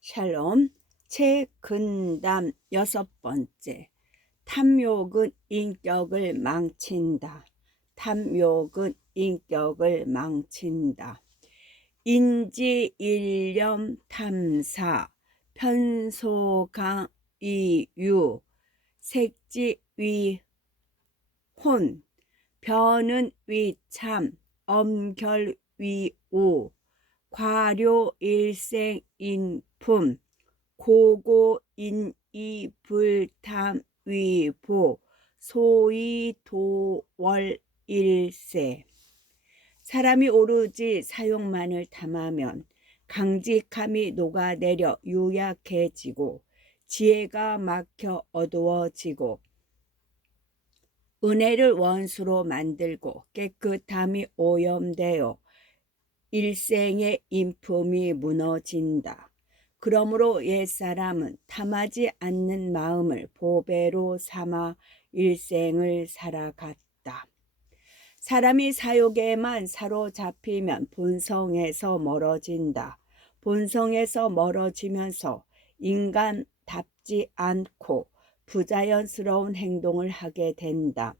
샬롬, 최근담 6번째. 탐욕은 인격을 망친다. 탐욕은 인격을 망친다. 인지, 일념, 탐사, 편소강, 이유, 색지, 위, 혼, 변은 위참, 엄결, 위우, 과료, 일생, 인품, 고고, 인이, 불탐, 위보, 소위, 도월, 일세. 사람이 오로지 사욕만을 탐하면 강직함이 녹아내려 유약해지고 지혜가 막혀 어두워지고 은혜를 원수로 만들고 깨끗함이 오염되어 일생의 인품이 무너진다. 그러므로 옛사람은 탐하지 않는 마음을 보배로 삼아 일생을 살아갔다. 사람이 사욕에만 사로잡히면 본성에서 멀어진다. 본성에서 멀어지면서 인간답지 않고 부자연스러운 행동을 하게 된다.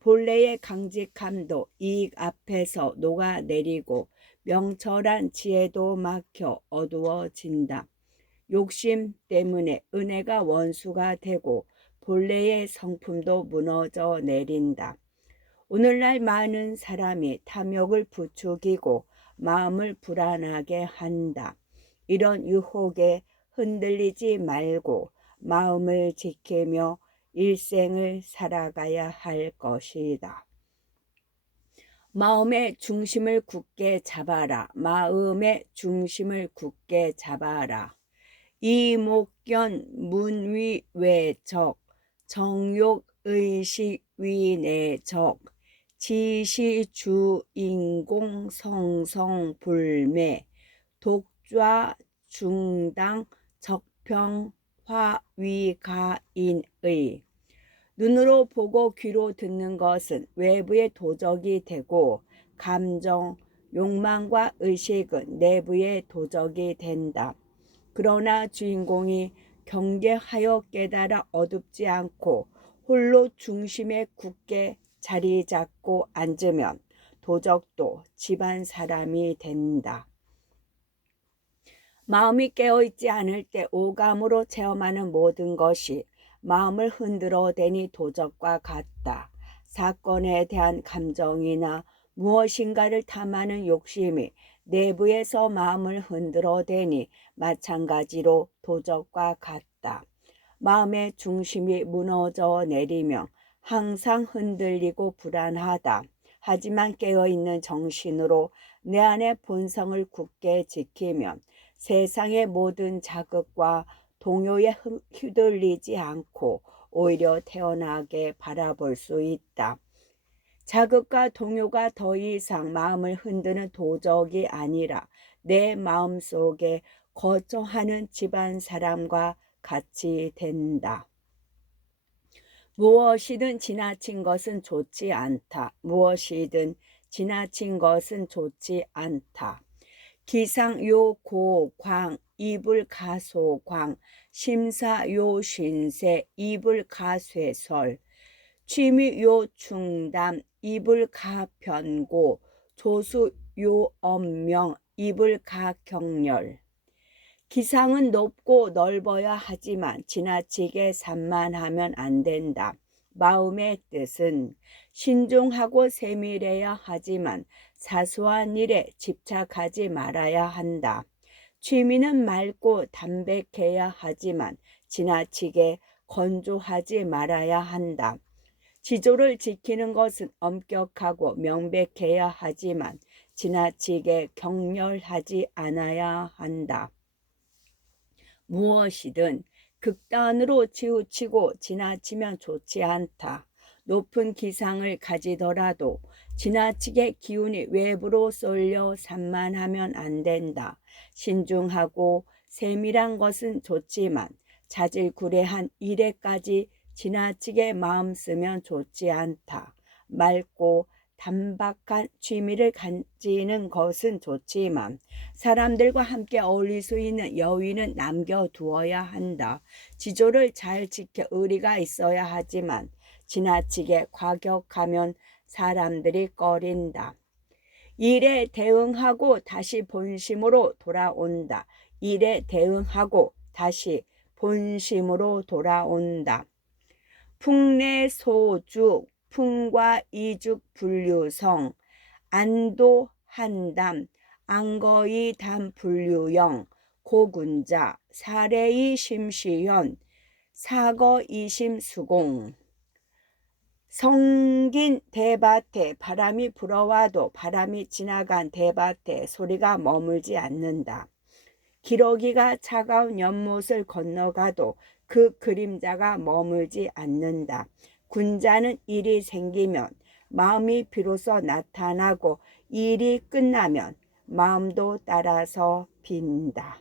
본래의 강직함도 이익 앞에서 녹아내리고 명철한 지혜도 막혀 어두워진다. 욕심 때문에 은혜가 원수가 되고 본래의 성품도 무너져 내린다. 오늘날 많은 사람이 탐욕을 부추기고 마음을 불안하게 한다. 이런 유혹에 흔들리지 말고 마음을 지키며 일생을 살아가야 할 것이다. 마음의 중심을 굳게 잡아라. 마음의 중심을 굳게 잡아라. 이목견 문위 외적, 정욕 의식 위내적, 지시 주인공 성성 불매, 독좌 중당 적평 화위가인의. 눈으로 보고 귀로 듣는 것은 외부의 도적이 되고 감정, 욕망과 의식은 내부의 도적이 된다. 그러나 주인공이 경계하여 깨달아 어둡지 않고 홀로 중심에 굳게 자리 잡고 앉으면 도적도 집안 사람이 된다. 마음이 깨어있지 않을 때 오감으로 체험하는 모든 것이 마음을 흔들어대니 도적과 같다. 사건에 대한 감정이나 무엇인가를 탐하는 욕심이 내부에서 마음을 흔들어대니 마찬가지로 도적과 같다. 마음의 중심이 무너져 내리며 항상 흔들리고 불안하다. 하지만 깨어있는 정신으로 내 안의 본성을 굳게 지키면 세상의 모든 자극과 동요에 휘둘리지 않고 오히려 태어나게 바라볼 수 있다. 자극과 동요가 더 이상 마음을 흔드는 도적이 아니라 내 마음속에 거처하는 집안 사람과 같이 된다. 무엇이든 지나친 것은 좋지 않다. 무엇이든 지나친 것은 좋지 않다. 기상요고광 이불가소광 심사요신세 이불가쇠설 취미요충담 이불가변고 조수요엄명 이불가경렬. 기상은 높고 넓어야 하지만 지나치게 산만하면 안 된다. 마음의 뜻은 신중하고 세밀해야 하지만 사소한 일에 집착하지 말아야 한다. 취미는 맑고 담백해야 하지만 지나치게 건조하지 말아야 한다. 지조를 지키는 것은 엄격하고 명백해야 하지만 지나치게 격렬하지 않아야 한다. 무엇이든 극단으로 치우치고 지나치면 좋지 않다. 높은 기상을 가지더라도 지나치게 기운이 외부로 쏠려 산만하면 안 된다. 신중하고 세밀한 것은 좋지만 자질구레한 일에까지 지나치게 마음 쓰면 좋지 않다. 맑고 단박한 취미를 가지는 것은 좋지만 사람들과 함께 어울릴 수 있는 여유는 남겨두어야 한다. 지조를 잘 지켜 의리가 있어야 하지만 지나치게 과격하면 사람들이 꺼린다. 일에 대응하고 다시 본심으로 돌아온다. 일에 대응하고 다시 본심으로 돌아온다. 풍내소주 풍과 이죽 분류성 안도 한담 안거이 담 분류영 고군자 사례이 심시현 사거 이심 수공 성긴 대밭에 바람이 불어와도 바람이 지나간 대밭에 소리가 머물지 않는다. 기러기가 차가운 연못을 건너가도 그 그림자가 머물지 않는다. 군자는 일이 생기면 마음이 비로소 나타나고 일이 끝나면 마음도 따라서 빈다.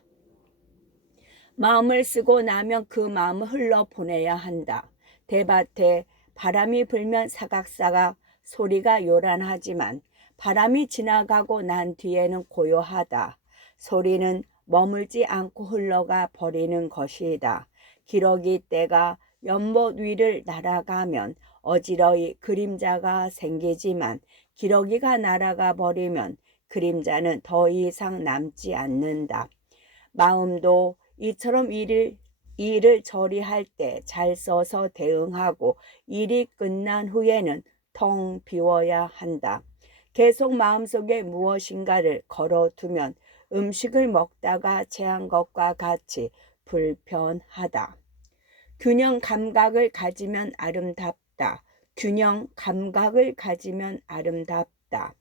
마음을 쓰고 나면 그 마음을 흘러보내야 한다. 대밭에 바람이 불면 사각사각 소리가 요란하지만 바람이 지나가고 난 뒤에는 고요하다. 소리는 머물지 않고 흘러가 버리는 것이다. 기러기 떼가 연못 위를 날아가면 어지러이 그림자가 생기지만 기러기가 날아가 버리면 그림자는 더 이상 남지 않는다. 마음도 이처럼 일을 처리할 때 잘 써서 대응하고 일이 끝난 후에는 텅 비워야 한다. 계속 마음속에 무엇인가를 걸어두면 음식을 먹다가 체한 것과 같이 불편하다. 균형 감각을 가지면 아름답다. 균형 감각을 가지면 아름답다.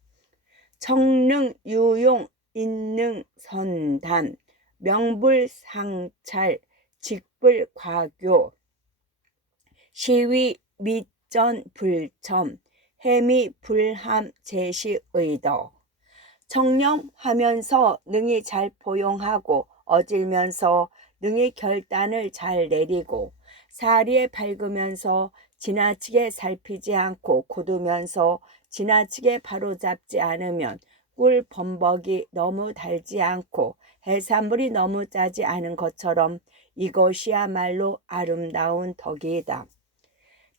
청능 유용 인능 선담 명불상찰 직불과교 시위 밑전 불첨 해미 불함 제시의도 청렴하면서 능히 잘 포용하고 어질면서 능히 결단을 잘 내리고 사리에 밝으면서 지나치게 살피지 않고 고두면서 지나치게 바로잡지 않으면 꿀 범벅이 너무 달지 않고 해산물이 너무 짜지 않은 것처럼 이것이야말로 아름다운 덕이다.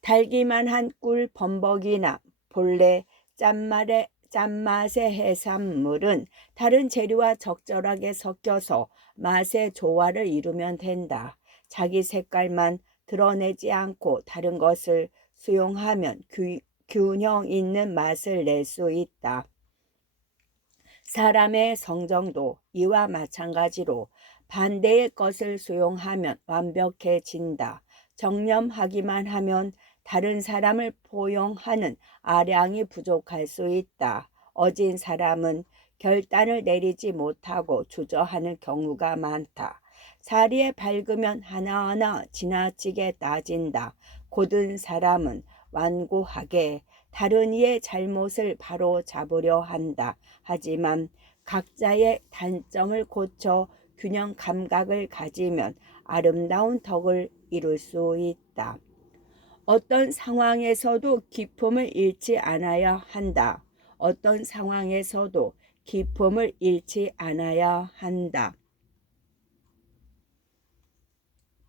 달기만 한 꿀 범벅이나 본래 짠맛의 해산물은 다른 재료와 적절하게 섞여서 맛의 조화를 이루면 된다. 자기 색깔만 드러내지 않고 다른 것을 수용하면 균형 있는 맛을 낼 수 있다. 사람의 성정도 이와 마찬가지로 반대의 것을 수용하면 완벽해진다. 정념하기만 하면 다른 사람을 포용하는 아량이 부족할 수 있다. 어진 사람은 결단을 내리지 못하고 주저하는 경우가 많다. 사리에 밝으면 하나하나 지나치게 따진다. 고든 사람은 완고하게 다른 이의 잘못을 바로 잡으려 한다. 하지만 각자의 단점을 고쳐 균형 감각을 가지면 아름다운 덕을 이룰 수 있다. 어떤 상황에서도 기품을 잃지 않아야 한다. 어떤 상황에서도 기품을 잃지 않아야 한다.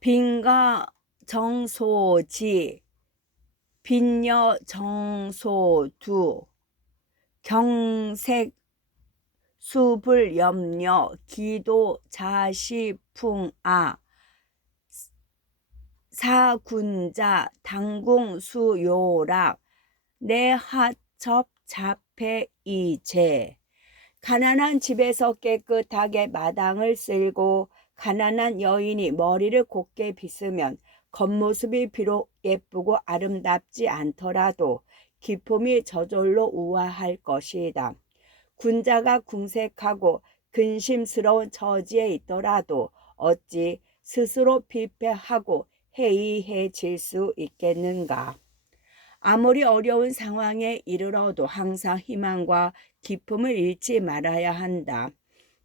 빈가 정소지 빈여 정소두 경색 수불염려 기도 자시풍아 사군자 당궁수요락 내하첩 자폐이제 가난한 집에서 깨끗하게 마당을 쓸고 가난한 여인이 머리를 곱게 빗으면 겉모습이 비록 예쁘고 아름답지 않더라도 기품이 저절로 우아할 것이다. 군자가 궁색하고 근심스러운 처지에 있더라도 어찌 스스로 비패하고 해이해질 수 있겠는가. 아무리 어려운 상황에 이르러도 항상 희망과 기쁨을 잃지 말아야 한다.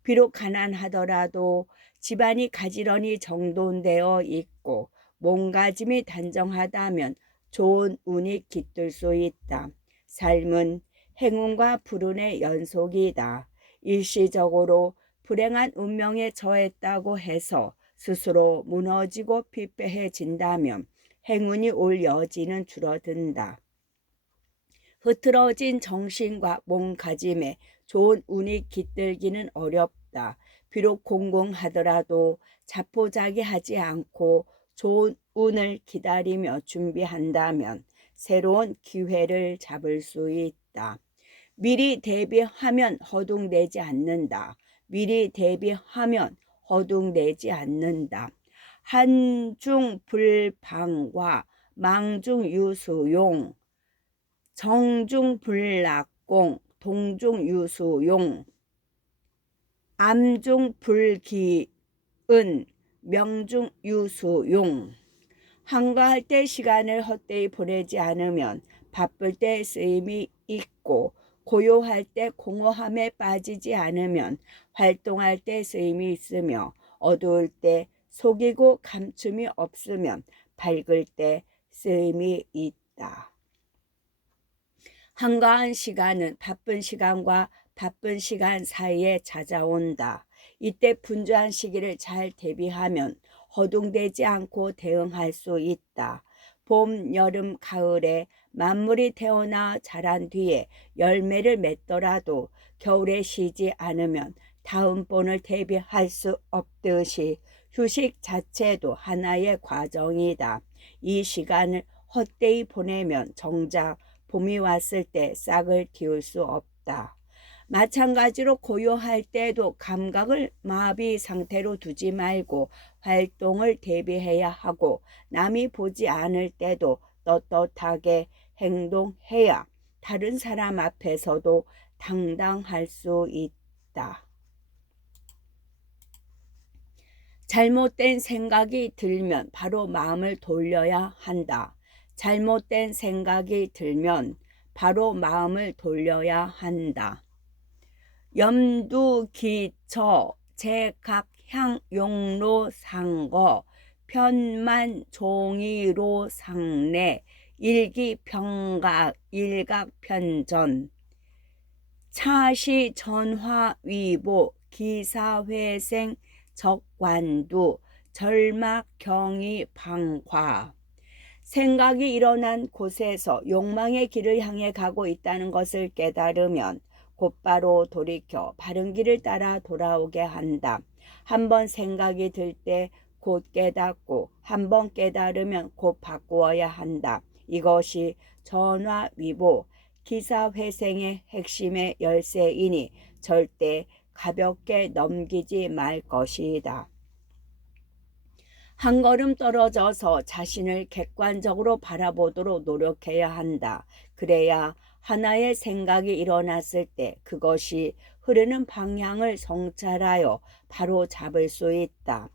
비록 가난하더라도 집안이 가지런히 정돈되어 있고 몸가짐이 단정하다면 좋은 운이 깃들 수 있다. 삶은 행운과 불운의 연속이다. 일시적으로 불행한 운명에 처했다고 해서 스스로 무너지고 피폐해진다면 행운이 올 여지는 줄어든다. 흐트러진 정신과 몸가짐에 좋은 운이 깃들기는 어렵다. 비록 공공하더라도 자포자기하지 않고 좋은 운을 기다리며 준비한다면 새로운 기회를 잡을 수 있다. 미리 대비하면 허둥대지 않는다. 미리 대비하면 허둥대지 않는다. 한중불방과 망중유수용, 정중불낙공, 동중유수용, 암중불기은, 명중유수용. 한가할 때 시간을 헛되이 보내지 않으면 바쁠 때 쓰임이 있고, 고요할 때 공허함에 빠지지 않으면 활동할 때 쓰임이 있으며, 어두울 때 속이고 감춤이 없으면 밝을 때 쓰임이 있다. 한가한 시간은 바쁜 시간과 바쁜 시간 사이에 찾아온다. 이때 분주한 시기를 잘 대비하면 허둥대지 않고 대응할 수 있다. 봄, 여름, 가을에 만물이 태어나 자란 뒤에 열매를 맺더라도 겨울에 쉬지 않으면 다음번을 대비할 수 없듯이 휴식 자체도 하나의 과정이다. 이 시간을 헛되이 보내면 정작 봄이 왔을 때 싹을 틔울 수 없다. 마찬가지로 고요할 때도 감각을 마비 상태로 두지 말고 활동을 대비해야 하고, 남이 보지 않을 때도 떳떳하게 행동해야 다른 사람 앞에서도 당당할 수 있다. 잘못된 생각이 들면 바로 마음을 돌려야 한다. 잘못된 생각이 들면 바로 마음을 돌려야 한다. 염두기처 제각향용로 상거 편만 종이로 상내 일기평각 일각편전 차시전화위보 기사회생 적관두 절막경이 방화. 생각이 일어난 곳에서 욕망의 길을 향해 가고 있다는 것을 깨달으면 곧바로 돌이켜 바른 길을 따라 돌아오게 한다. 한번 생각이 들 때 곧 깨닫고 한번 깨달으면 곧 바꾸어야 한다. 이것이 전화위보 기사회생의 핵심의 열쇠이니 절대 가볍게 넘기지 말 것이다. 한 걸음 떨어져서 자신을 객관적으로 바라보도록 노력해야 한다. 그래야 하나의 생각이 일어났을 때 그것이 흐르는 방향을 성찰하여 바로 잡을 수 있다.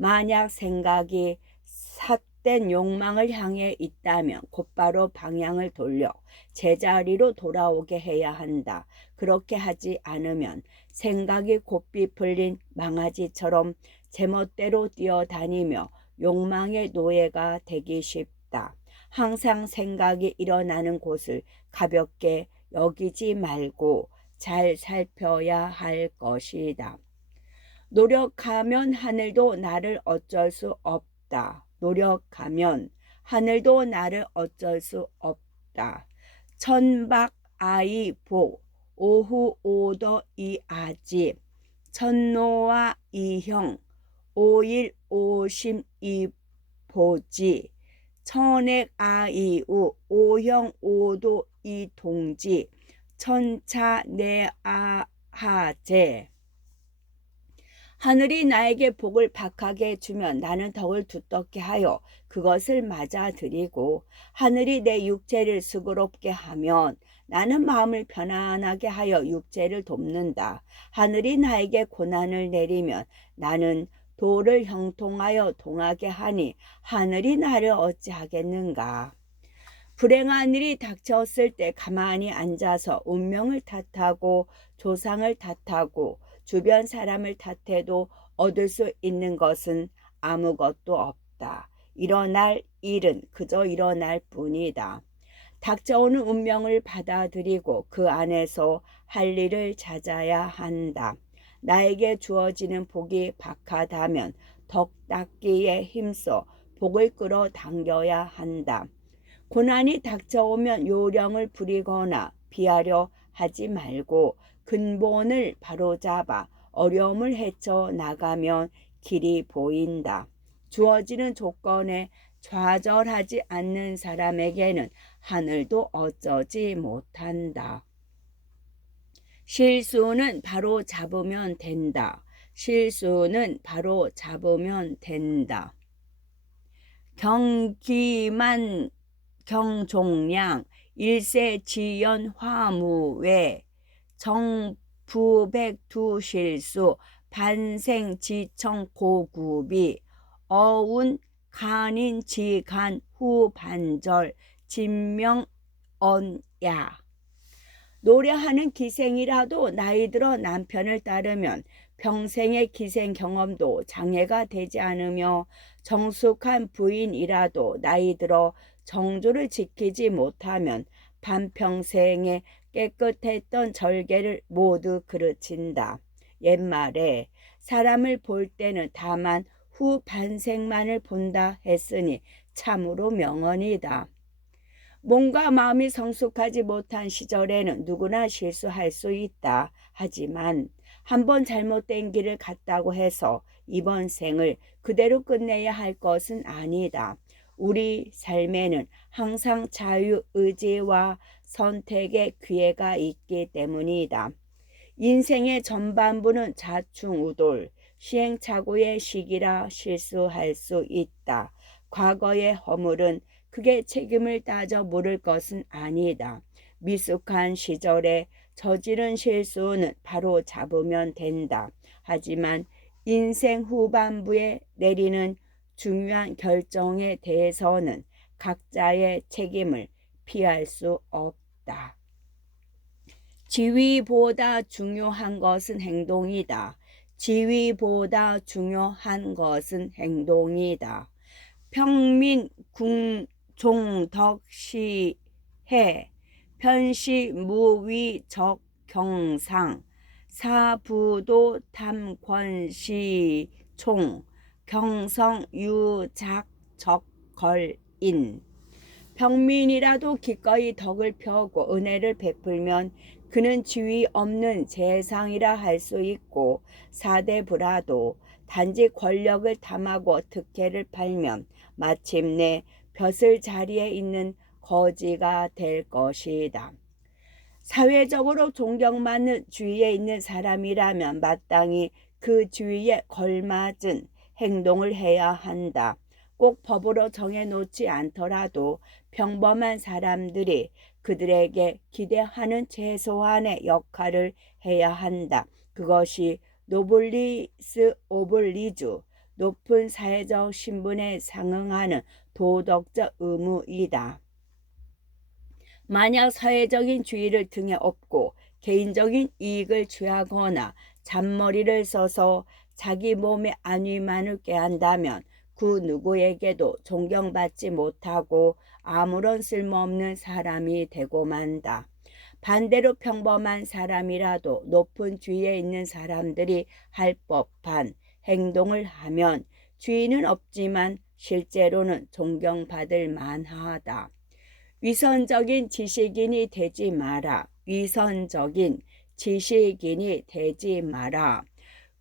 만약 생각이 삿된 욕망을 향해 있다면 곧바로 방향을 돌려 제자리로 돌아오게 해야 한다. 그렇게 하지 않으면 생각이 고삐 풀린 망아지처럼 제멋대로 뛰어다니며 욕망의 노예가 되기 쉽다. 항상 생각이 일어나는 곳을 가볍게 여기지 말고 잘 살펴야 할 것이다. 노력하면 하늘도 나를 어쩔 수 없다. 노력하면 하늘도 나를 어쩔 수 없다. 천박아이보 오후 오더 이아집 천노와 이형 오일 오심 이보지 천액아이우 오형 오도 이동지 천차내아하제. 하늘이 나에게 복을 박하게 주면 나는 덕을 두텁게 하여 그것을 맞아들이고, 하늘이 내 육체를 수고롭게 하면 나는 마음을 편안하게 하여 육체를 돕는다. 하늘이 나에게 고난을 내리면 나는 도를 형통하여 동하게 하니 하늘이 나를 어찌하겠는가. 불행한 일이 닥쳤을 때 가만히 앉아서 운명을 탓하고 조상을 탓하고 주변 사람을 탓해도 얻을 수 있는 것은 아무것도 없다. 일어날 일은 그저 일어날 뿐이다. 닥쳐오는 운명을 받아들이고 그 안에서 할 일을 찾아야 한다. 나에게 주어지는 복이 박하다면 덕 닦기에 힘써 복을 끌어당겨야 한다. 고난이 닥쳐오면 요령을 부리거나 피하려 하지 말고 근본을 바로잡아 어려움을 헤쳐 나가면 길이 보인다. 주어지는 조건에 좌절하지 않는 사람에게는 하늘도 어쩌지 못한다. 실수는 바로 잡으면 된다. 실수는 바로 잡으면 된다. 경기만 경종량 일세지연 화무외 정부백두실수 반생지청 고구비 어운 간인지간 후반절 진명언야. 노래하는 기생이라도 나이 들어 남편을 따르면 평생의 기생 경험도 장애가 되지 않으며 정숙한 부인이라도 나이 들어 정조를 지키지 못하면 반평생에 깨끗했던 절개를 모두 그르친다. 옛말에 사람을 볼 때는 다만 후 반생만을 본다 했으니 참으로 명언이다. 몸과 마음이 성숙하지 못한 시절에는 누구나 실수할 수 있다. 하지만 한번 잘못된 길을 갔다고 해서 이번 생을 그대로 끝내야 할 것은 아니다. 우리 삶에는 항상 자유의지와 선택의 기회가 있기 때문이다. 인생의 전반부는 좌충우돌, 시행착오의 시기라 실수할 수 있다. 과거의 허물은 크게 책임을 따져 물을 것은 아니다. 미숙한 시절에 저지른 실수는 바로 잡으면 된다. 하지만 인생 후반부에 내리는 중요한 결정에 대해서는 각자의 책임을 피할 수 없다. 지위보다 중요한 것은 행동이다. 지위보다 중요한 것은 행동이다. 평민궁종덕시해 편시무위적경상 사부도탐권시총 경성유작적걸인. 평민이라도 기꺼이 덕을 펴고 은혜를 베풀면 그는 지위 없는 재상이라 할 수 있고, 사대부라도 단지 권력을 탐하고 특혜를 팔면 마침내 벼슬 자리에 있는 거지가 될 것이다. 사회적으로 존경받는 지위에 있는 사람이라면 마땅히 그 지위에 걸맞은 행동을 해야 한다. 꼭 법으로 정해놓지 않더라도 평범한 사람들이 그들에게 기대하는 최소한의 역할을 해야 한다. 그것이 노블리스 오블리주, 높은 사회적 신분에 상응하는 도덕적 의무이다. 만약 사회적인 주의를 등에 업고 개인적인 이익을 취하거나 잔머리를 써서 자기 몸의 안위만을 꾀한다면 그 누구에게도 존경받지 못하고 아무런 쓸모없는 사람이 되고 만다. 반대로 평범한 사람이라도 높은 지위에 있는 사람들이 할 법한 행동을 하면 주인은 없지만 실제로는 존경받을 만하다. 위선적인 지식인이 되지 마라. 위선적인 지식인이 되지 마라.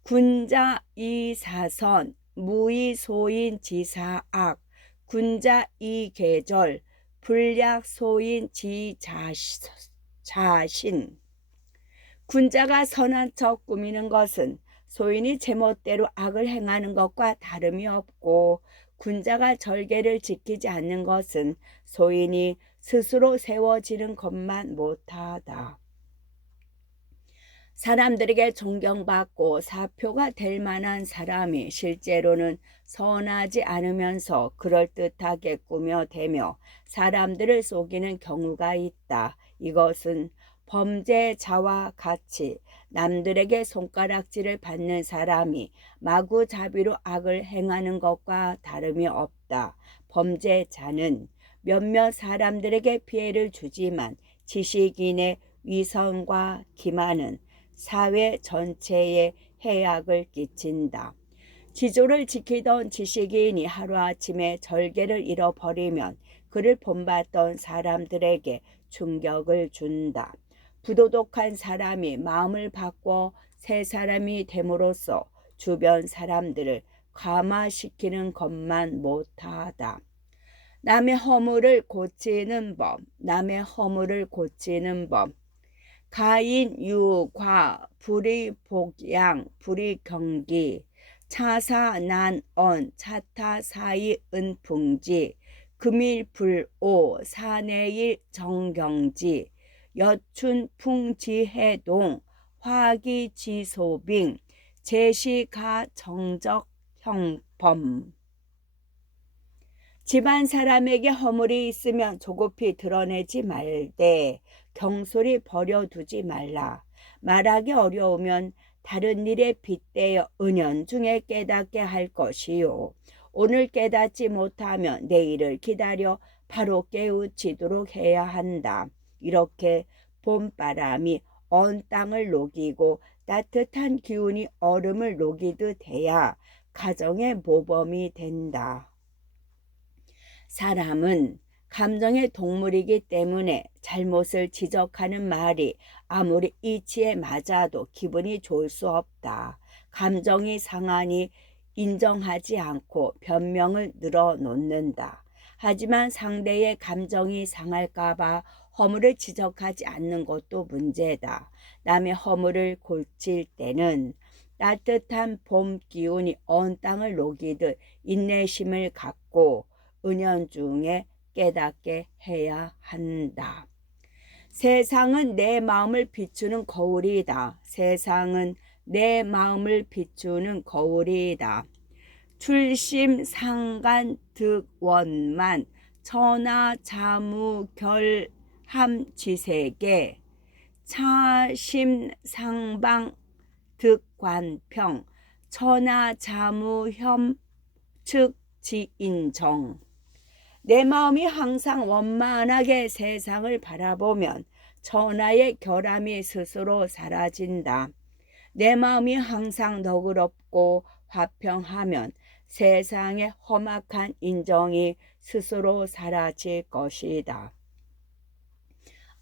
군자 이사선 무의소인 지사악 군자 이계절 불약소인 지자신. 군자가 선한 척 꾸미는 것은 소인이 제멋대로 악을 행하는 것과 다름이 없고, 군자가 절개를 지키지 않는 것은 소인이 스스로 세워지는 것만 못하다. 사람들에게 존경받고 사표가 될 만한 사람이 실제로는 선하지 않으면서 그럴듯하게 꾸며대며 사람들을 속이는 경우가 있다. 이것은 범죄자와 같이 남들에게 손가락질을 받는 사람이 마구잡이로 악을 행하는 것과 다름이 없다. 범죄자는 몇몇 사람들에게 피해를 주지만 지식인의 위선과 기만은 사회 전체에 해악을 끼친다. 지조를 지키던 지식인이 하루아침에 절개를 잃어버리면 그를 본받던 사람들에게 충격을 준다. 부도덕한 사람이 마음을 바꿔 새 사람이 됨으로써 주변 사람들을 감화시키는 것만 못하다. 남의 허물을 고치는 법, 남의 허물을 고치는 법. 가인, 유, 과, 불의, 복양, 불의, 경기, 차사, 난, 언, 차타, 사이, 은, 풍지, 금일, 불오, 사내일, 정경지, 여춘, 풍지해동, 화기, 지소빙, 제시가, 정적, 형범. 집안 사람에게 허물이 있으면 조급히 드러내지 말되 경솔히 버려두지 말라. 말하기 어려우면 다른 일에 빗대어 은연중에 깨닫게 할 것이요. 오늘 깨닫지 못하면 내일을 기다려 바로 깨우치도록 해야 한다. 이렇게 봄바람이 언 땅을 녹이고 따뜻한 기운이 얼음을 녹이듯 해야 가정의 모범이 된다. 사람은 감정의 동물이기 때문에 잘못을 지적하는 말이 아무리 이치에 맞아도 기분이 좋을 수 없다. 감정이 상하니 인정하지 않고 변명을 늘어놓는다. 하지만 상대의 감정이 상할까봐 허물을 지적하지 않는 것도 문제다. 남의 허물을 고칠 때는 따뜻한 봄 기운이 언 땅을 녹이듯 인내심을 갖고 은연중에 깨닫게 해야 한다. 세상은 내 마음을 비추는 거울이다. 세상은 내 마음을 비추는 거울이다. 출심상간 득원만 천하자무결함지세계 차심상방 득관평 천하자무혐측지인정. 내 마음이 항상 원만하게 세상을 바라보면 천하의 결함이 스스로 사라진다. 내 마음이 항상 너그럽고 화평하면 세상의 험악한 인정이 스스로 사라질 것이다.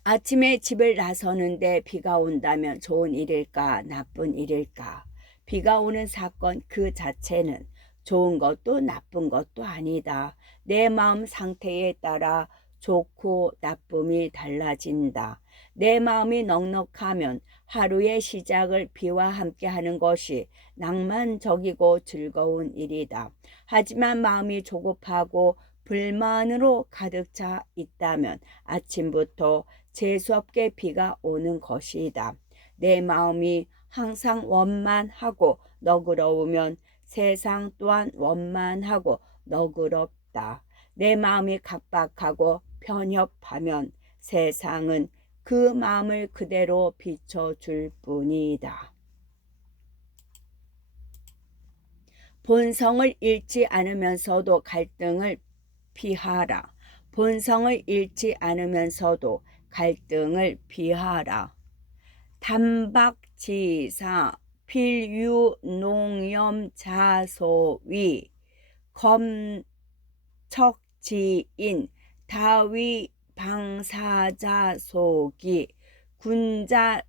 아침에 집을 나서는데 비가 온다면 좋은 일일까 나쁜 일일까? 비가 오는 사건 그 자체는 좋은 것도 나쁜 것도 아니다. 내 마음 상태에 따라 좋고 나쁨이 달라진다. 내 마음이 넉넉하면 하루의 시작을 비와 함께 하는 것이 낭만적이고 즐거운 일이다. 하지만 마음이 조급하고 불만으로 가득 차 있다면 아침부터 재수없게 비가 오는 것이다. 내 마음이 항상 원만하고 너그러우면 세상 또한 원만하고 너그럽다. 내 마음이 각박하고 편협하면 세상은 그 마음을 그대로 비춰줄 뿐이다. 본성을 잃지 않으면서도 갈등을 피하라. 본성을 잃지 않으면서도 갈등을 피하라. 담박지사 필유농염자소위 검척지인 다위방사자소기 군자처차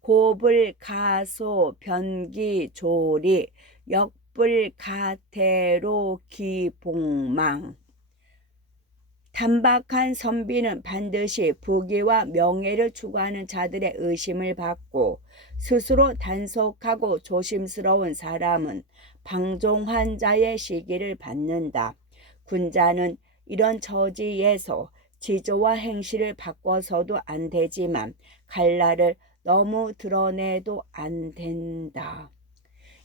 고불가소 변기조리 역불가태로기봉망. 단박한 선비는 반드시 부귀와 명예를 추구하는 자들의 의심을 받고 스스로 단속하고 조심스러운 사람은 방종한 자의 시기를 받는다. 군자는 이런 처지에서 지조와 행실을 바꿔서도 안 되지만 갈라를 너무 드러내도 안 된다.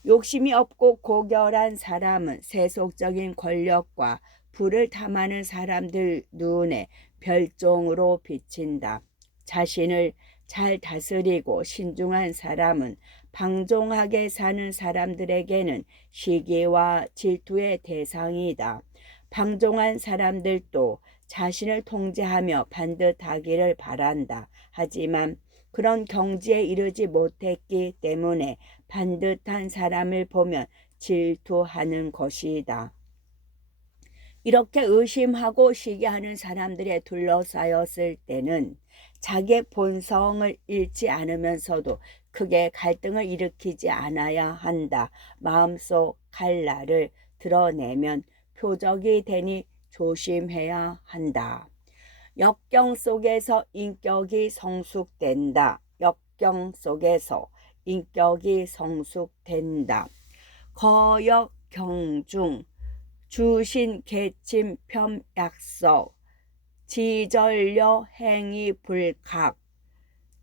욕심이 없고 고결한 사람은 세속적인 권력과 부를 탐하는 사람들 눈에 별종으로 비친다. 자신을 잘 다스리고 신중한 사람은 방종하게 사는 사람들에게는 시기와 질투의 대상이다. 방종한 사람들도 자신을 통제하며 반듯하기를 바란다. 하지만 그런 경지에 이르지 못했기 때문에 반듯한 사람을 보면 질투하는 것이다. 이렇게 의심하고 시기하는 사람들에 둘러싸였을 때는 자기의 본성을 잃지 않으면서도 크게 갈등을 일으키지 않아야 한다. 마음속 칼날을 드러내면 표적이 되니 조심해야 한다. 역경 속에서 인격이 성숙된다. 역경 속에서 인격이 성숙된다. 거역 경중 주신 계침 편약석 지전려 행위 불각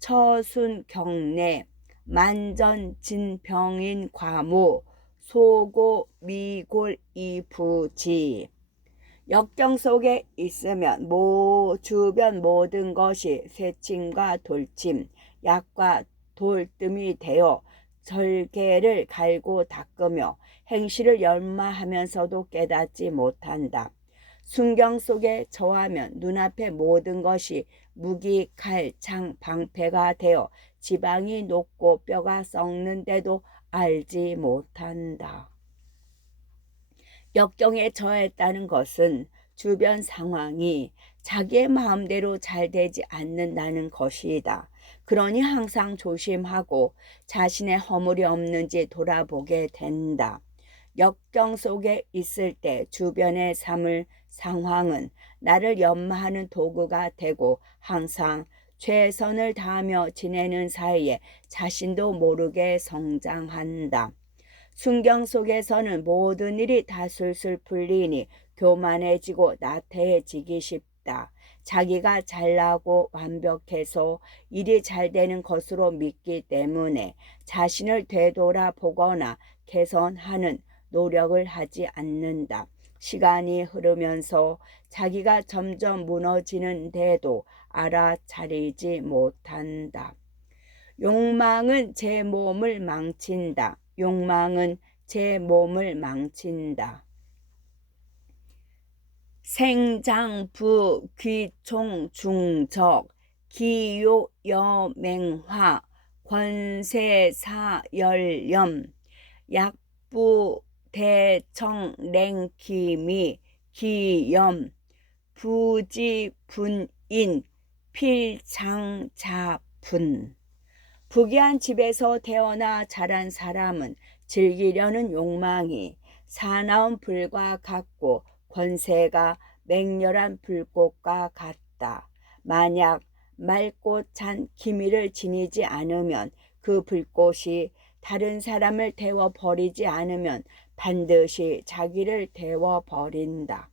처순 경내 만전 진병인 과무 소고 미골 이부지. 역경 속에 있으면 주변 모든 것이 쇠침과 돌침, 약과 돌뜸이 되어 절개를 갈고 닦으며 행실을 연마하면서도 깨닫지 못한다. 순경 속에 처하면 눈앞의 모든 것이 무기, 칼, 창, 방패가 되어 지방이 녹고 뼈가 썩는데도 알지 못한다. 역경에 처했다는 것은 주변 상황이 자기의 마음대로 잘 되지 않는다는 것이다. 그러니 항상 조심하고 자신의 허물이 없는지 돌아보게 된다. 역경 속에 있을 때 주변의 상황은 나를 연마하는 도구가 되고 항상 최선을 다하며 지내는 사이에 자신도 모르게 성장한다. 순경 속에서는 모든 일이 다 술술 풀리니 교만해지고 나태해지기 쉽다. 자기가 잘나고 완벽해서 일이 잘 되는 것으로 믿기 때문에 자신을 되돌아보거나 개선하는 노력을 하지 않는다. 시간이 흐르면서 자기가 점점 무너지는데도 알아차리지 못한다. 욕망은 제 몸을 망친다. 욕망은 제 몸을 망친다. 생장부 귀총 중적 기요 여맹화 권세사열염 약부 대청 랭키미 기염 부지분인 필장자분. 부귀한 집에서 태어나 자란 사람은 즐기려는 욕망이 사나운 불과 같고 권세가 맹렬한 불꽃과 같다. 만약 맑고 찬 기미를 지니지 않으면 그 불꽃이 다른 사람을 태워버리지 않으면 반드시 자기를 태워버린다.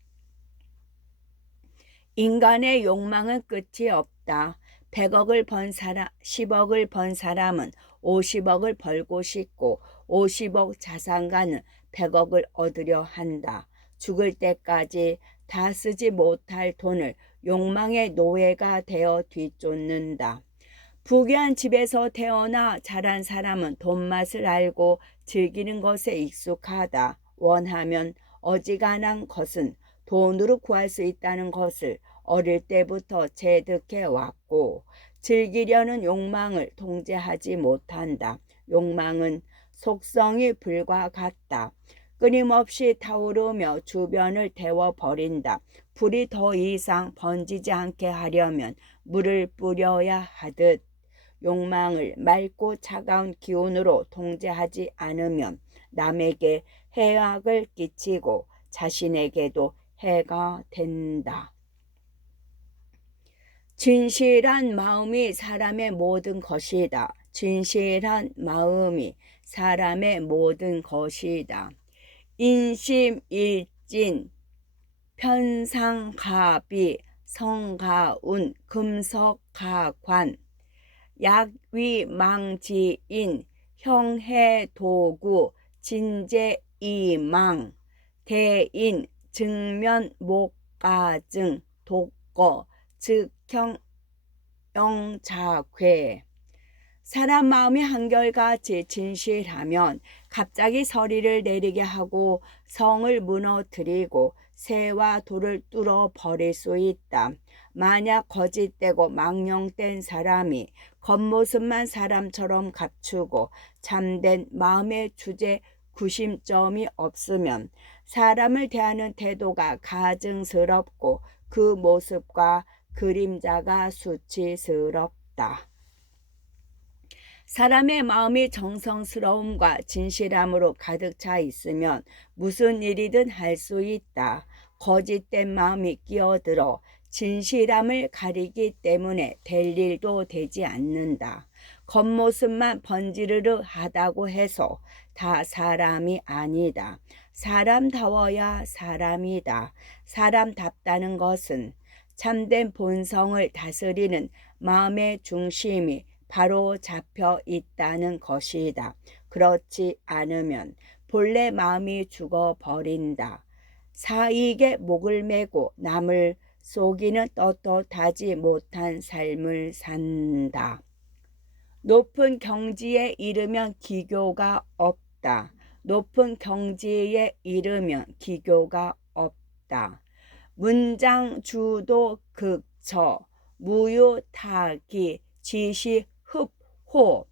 인간의 욕망은 끝이 없다. 100억을 번 사람, 10억을 번 사람은 50억을 벌고 싶고 50억 자산가는 100억을 얻으려 한다. 죽을 때까지 다 쓰지 못할 돈을 욕망의 노예가 되어 뒤쫓는다. 부귀한 집에서 태어나 자란 사람은 돈 맛을 알고 즐기는 것에 익숙하다. 원하면 어지간한 것은 돈으로 구할 수 있다는 것을 어릴 때부터 체득해 왔고 즐기려는 욕망을 통제하지 못한다. 욕망은 속성이 불과 같다. 끊임없이 타오르며 주변을 태워버린다. 불이 더 이상 번지지 않게 하려면 물을 뿌려야 하듯 욕망을 맑고 차가운 기운으로 통제하지 않으면 남에게 해악을 끼치고 자신에게도 해가 된다. 진실한 마음이 사람의 모든 것이다. 진실한 마음이 사람의 모든 것이다. 인심일진 편상가비 성가운 금석가관 약위망지인 형해도구 진제이망 대인 증면목가증 독거 즉형영자괴 사람 마음이 한결같이 진실하면 갑자기 서리를 내리게 하고 성을 무너뜨리고 새와 돌을 뚫어 버릴 수 있다. 만약 거짓되고 망령된 사람이 겉모습만 사람처럼 갖추고 참된 마음의 주제 구심점이 없으면 사람을 대하는 태도가 가증스럽고 그 모습과 그림자가 수치스럽다. 사람의 마음이 정성스러움과 진실함으로 가득 차 있으면 무슨 일이든 할 수 있다. 거짓된 마음이 끼어들어 진실함을 가리기 때문에 될 일도 되지 않는다. 겉모습만 번지르르 하다고 해서 다 사람이 아니다. 사람다워야 사람이다. 사람답다는 것은 참된 본성을 다스리는 마음의 중심이 바로 잡혀 있다는 것이다. 그렇지 않으면 본래 마음이 죽어버린다. 사익에 목을 메고 남을 속이는 떳떳하지 못한 삶을 산다. 높은 경지에 이르면 기교가 없다. 높은 경지에 이르면 기교가 없다. 문장 주도 극처 무유타기 지시 흡호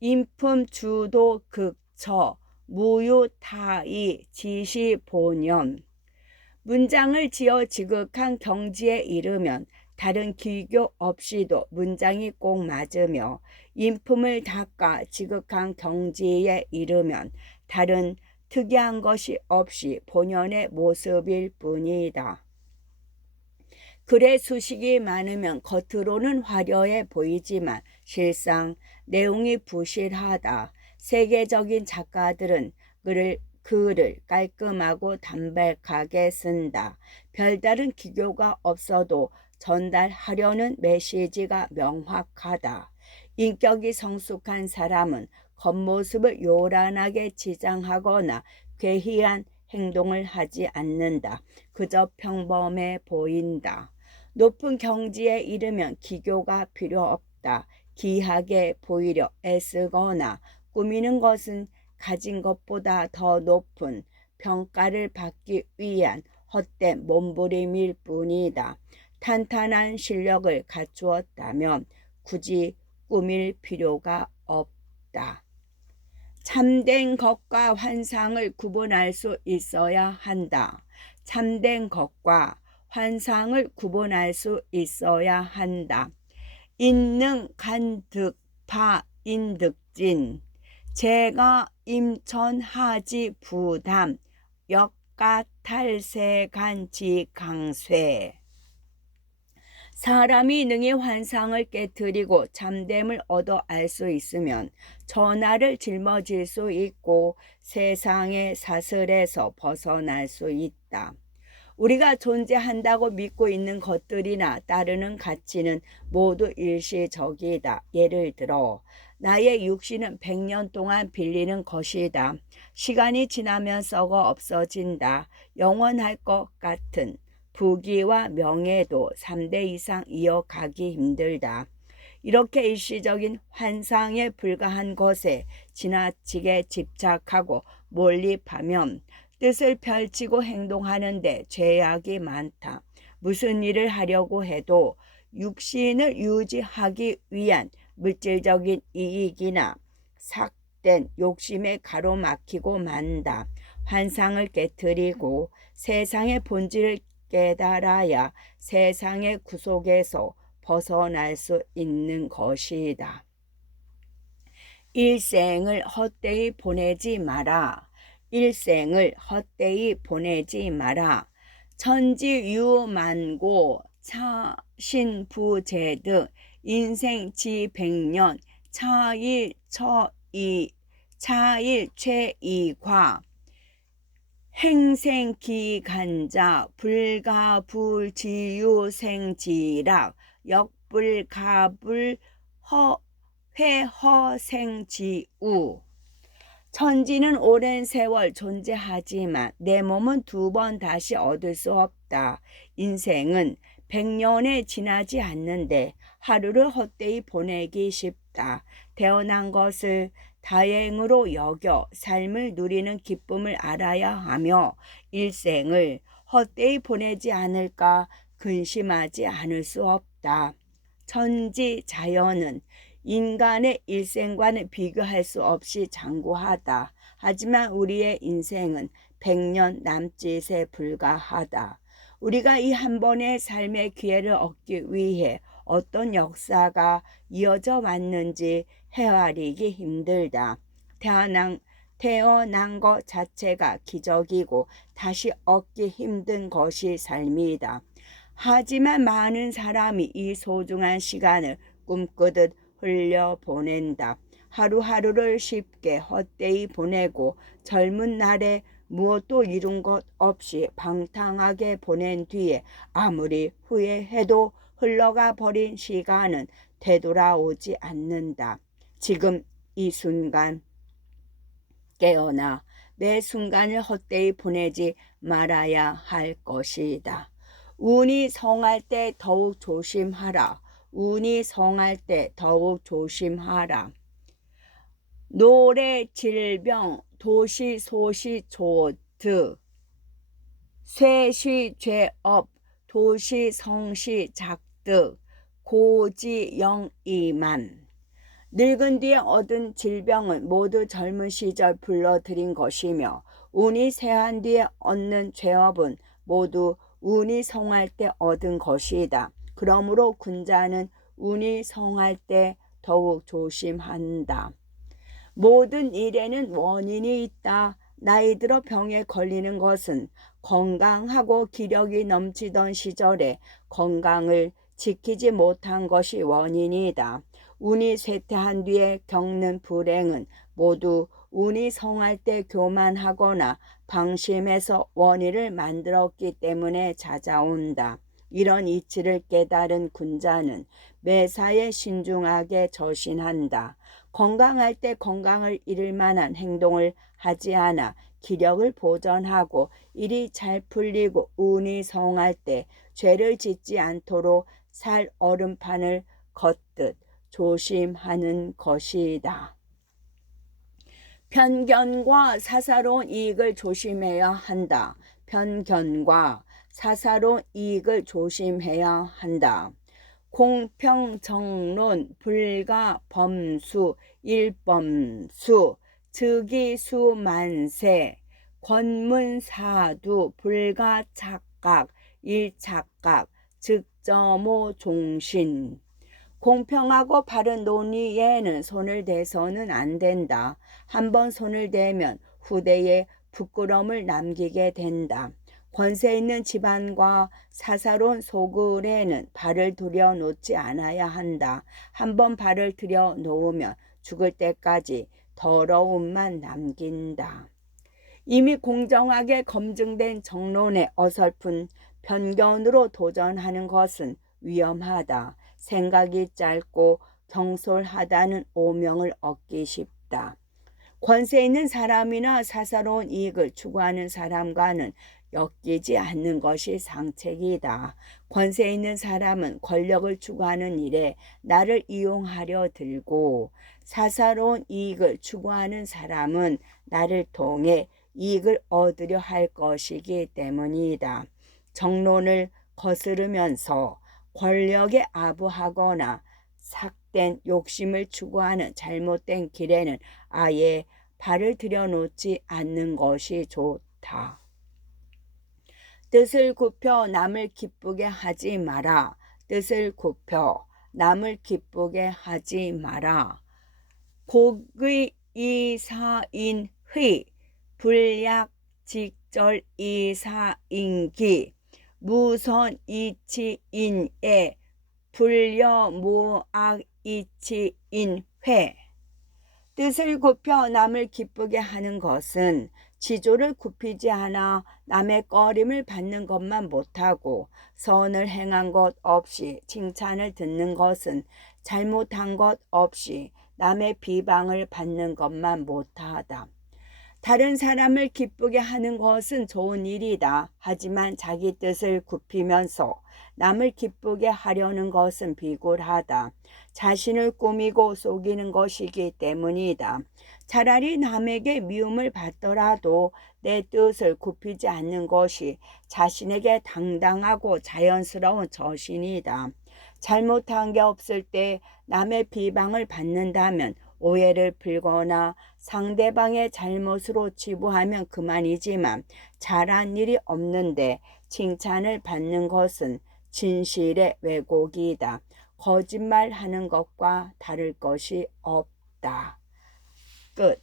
인품 주도 극처 무유타이 지시 본연. 문장을 지어 지극한 경지에 이르면 다른 기교 없이도 문장이 꼭 맞으며 인품을 닦아 지극한 경지에 이르면 다른 특이한 것이 없이 본연의 모습일 뿐이다. 글의 수식이 많으면 겉으로는 화려해 보이지만 실상 내용이 부실하다. 세계적인 작가들은 글을 깔끔하고 담백하게 쓴다. 별다른 기교가 없어도 전달하려는 메시지가 명확하다. 인격이 성숙한 사람은 겉모습을 요란하게 지장하거나 괴이한 행동을 하지 않는다. 그저 평범해 보인다. 높은 경지에 이르면 기교가 필요 없다. 기하게 보이려 애쓰거나 꾸미는 것은 가진 것보다 더 높은 평가를 받기 위한 헛된 몸부림일 뿐이다. 탄탄한 실력을 갖추었다면 굳이 꾸밀 필요가 없다. 참된 것과 환상을 구분할 수 있어야 한다. 참된 것과 환상을 구분할 수 있어야 한다. 인능 간득파 인득진 제가 임천하지 부담 역가탈세간지 강쇠. 사람이 능히 환상을 깨뜨리고 참됨을 얻어 알 수 있으면 전하를 짊어질 수 있고 세상의 사슬에서 벗어날 수 있다. 우리가 존재한다고 믿고 있는 것들이나 따르는 가치는 모두 일시적이다. 예를 들어 나의 육신은 100년 동안 빌리는 것이다. 시간이 지나면 썩어 없어진다. 영원할 것 같은 부귀와 명예도 3대 이상 이어가기 힘들다. 이렇게 일시적인 환상에 불과한 것에 지나치게 집착하고 몰입하면 뜻을 펼치고 행동하는데 죄악이 많다. 무슨 일을 하려고 해도 육신을 유지하기 위한 물질적인 이익이나 삭된 욕심에 가로막히고 만다. 환상을 깨뜨리고 세상의 본질을 깨달아야 세상의 구속에서 벗어날 수 있는 것이다. 일생을 헛되이 보내지 마라. 일생을 헛되이 보내지 마라. 천지유만고 차신부제득 인생지100년 차일최이과 행생기간자 불가불지유생지락 역불가불 회허생지우. 천지는 오랜 세월 존재하지만 내 몸은 2번 다시 얻을 수 없다. 인생은 100년에 지나지 않는데 하루를 헛되이 보내기 쉽다. 없다. 태어난 것을 다행으로 여겨 삶을 누리는 기쁨을 알아야 하며 일생을 헛되이 보내지 않을까 근심하지 않을 수 없다. 천지 자연은 인간의 일생과는 비교할 수 없이 장구하다. 하지만 우리의 인생은 100년 남짓에 불과하다. 우리가 이 한 번의 삶의 기회를 얻기 위해 어떤 역사가 이어져 왔는지 헤아리기 힘들다. 태어난 것 자체가 기적이고 다시 얻기 힘든 것이 삶이다. 하지만 많은 사람이 이 소중한 시간을 꿈꾸듯 흘려보낸다. 하루하루를 쉽게 헛되이 보내고 젊은 날에 무엇도 이룬 것 없이 방탕하게 보낸 뒤에 아무리 후회해도 흘러가 버린 시간은 되돌아오지 않는다. 지금 이 순간 깨어나 매 순간을 헛되이 보내지 말아야 할 것이다. 운이 성할 때 더욱 조심하라. 운이 성할 때 더욱 조심하라. 노래 질병 도시 소시 조트 쇠시 죄업 도시 성시 작득 고지 영이만. 늙은 뒤에 얻은 질병은 모두 젊은 시절 불러들인 것이며 운이 쇠한 뒤에 얻는 죄업은 모두 운이 성할 때 얻은 것이다. 그러므로 군자는 운이 성할 때 더욱 조심한다. 모든 일에는 원인이 있다. 나이 들어 병에 걸리는 것은 건강하고 기력이 넘치던 시절에 건강을 지키지 못한 것이 원인이다. 운이 쇠퇴한 뒤에 겪는 불행은 모두 운이 성할 때 교만하거나 방심해서 원인을 만들었기 때문에 찾아온다. 이런 이치를 깨달은 군자는 매사에 신중하게 저신한다. 건강할 때 건강을 잃을 만한 행동을 하지 않아 기력을 보존하고 일이 잘 풀리고 운이 성할 때 죄를 짓지 않도록 살 얼음판을 걷듯 조심하는 것이다. 편견과 사사로운 이익을 조심해야 한다. 편견과 사사로운 이익을 조심해야 한다. 공평정론 불가 범수 일범수 즉이수 만세 권문사두 불가 착각 일착각 즉점오 종신. 공평하고 바른 논의에는 손을 대서는 안 된다. 한번 손을 대면 후대에 부끄러움을 남기게 된다. 권세 있는 집안과 사사로운 소굴에는 발을 들여놓지 않아야 한다. 한번 발을 들여놓으면 죽을 때까지 더러움만 남긴다. 이미 공정하게 검증된 정론에 어설픈 편견으로 도전하는 것은 위험하다. 생각이 짧고 경솔하다는 오명을 얻기 쉽다. 권세 있는 사람이나 사사로운 이익을 추구하는 사람과는 엮이지 않는 것이 상책이다. 권세 있는 사람은 권력을 추구하는 일에 나를 이용하려 들고 사사로운 이익을 추구하는 사람은 나를 통해 이익을 얻으려 할 것이기 때문이다. 정론을 거스르면서 권력에 아부하거나 삭된 욕심을 추구하는 잘못된 길에는 아예 발을 들여놓지 않는 것이 좋다. 뜻을 굽혀 남을 기쁘게 하지 마라. 뜻을 굽혀 남을 기쁘게 하지 마라. 곡의 이사인의 불약 직절 이사인기 무선 이치인의 불려모악 이치인회. 뜻을 굽혀 남을 기쁘게 하는 것은 지조를 굽히지 않아 남의 꺼림을 받는 것만 못하고 선을 행한 것 없이 칭찬을 듣는 것은 잘못한 것 없이 남의 비방을 받는 것만 못하다. 다른 사람을 기쁘게 하는 것은 좋은 일이다. 하지만 자기 뜻을 굽히면서 남을 기쁘게 하려는 것은 비굴하다. 자신을 꾸미고 속이는 것이기 때문이다. 차라리 남에게 미움을 받더라도 내 뜻을 굽히지 않는 것이 자신에게 당당하고 자연스러운 처신이다. 잘못한 게 없을 때 남의 비방을 받는다면 오해를 풀거나 상대방의 잘못으로 치부하면 그만이지만 잘한 일이 없는데 칭찬을 받는 것은 진실의 왜곡이다. 거짓말하는 것과 다를 것이 없다. 끝.